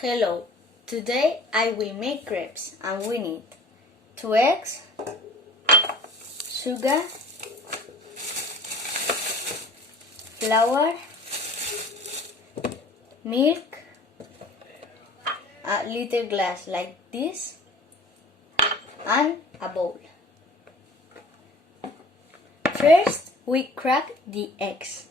Hello, today I will make crepes and we need 2 eggs, sugar, flour, milk, a little glass like this, and a bowl. First, we crack the eggs.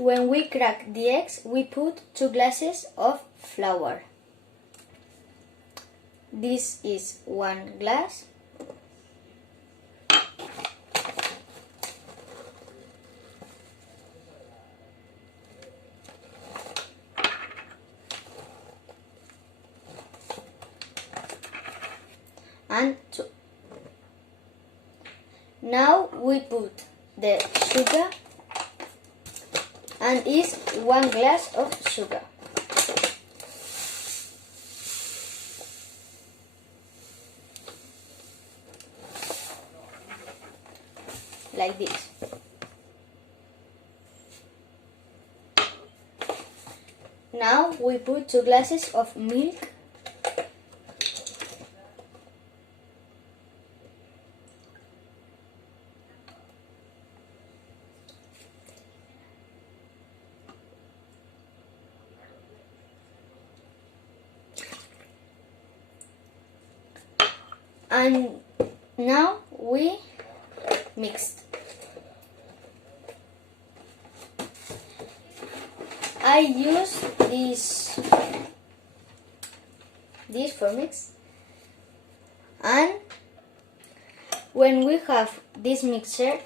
When we crack the eggs, we put 2 glasses of flour. This is 1 glass. And 2. Now we put the sugar and is 1 glass of sugar. Like this. Now we put 2 glasses of milk. And now we mixed. I use this for mix. And when we have this mixer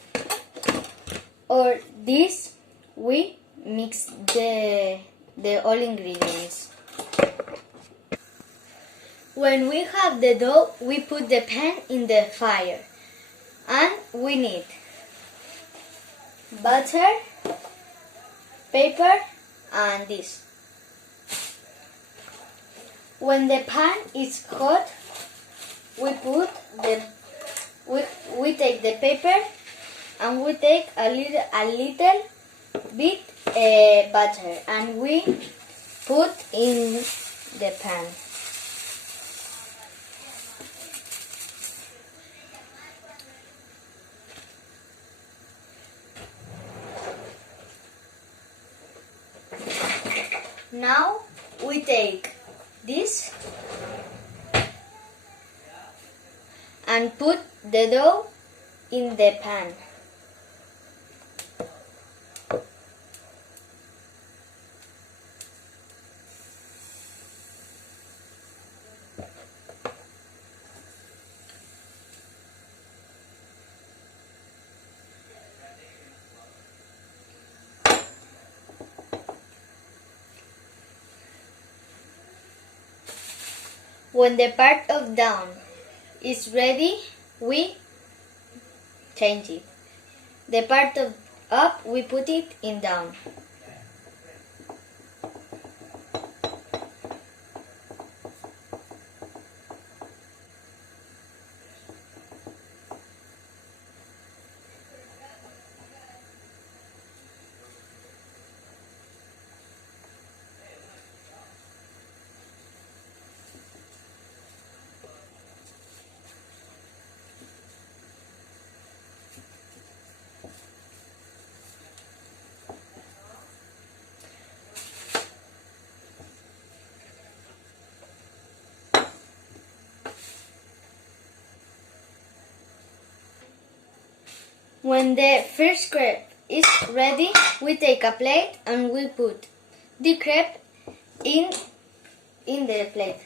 or this, we mix the all ingredients. When we have the dough, we put the pan in the fire and we need butter, paper and this. When the pan is hot, we take the paper and we take a little bit butter and we put in the pan. Now we take this and put the dough in the pan. When the part of down is ready, we change it. The part of up, we put it in down. When the first crepe is ready, we take a plate and we put the crepe in the plate.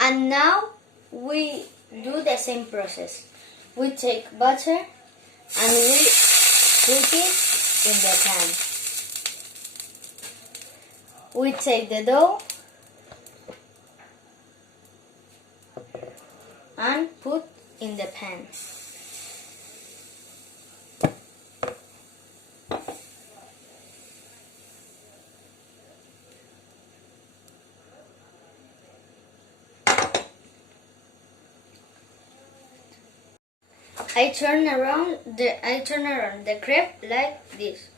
And now we do the same process. We take butter and we put it in the pan. We take the dough and put in the pan. I turn around the crepe like this.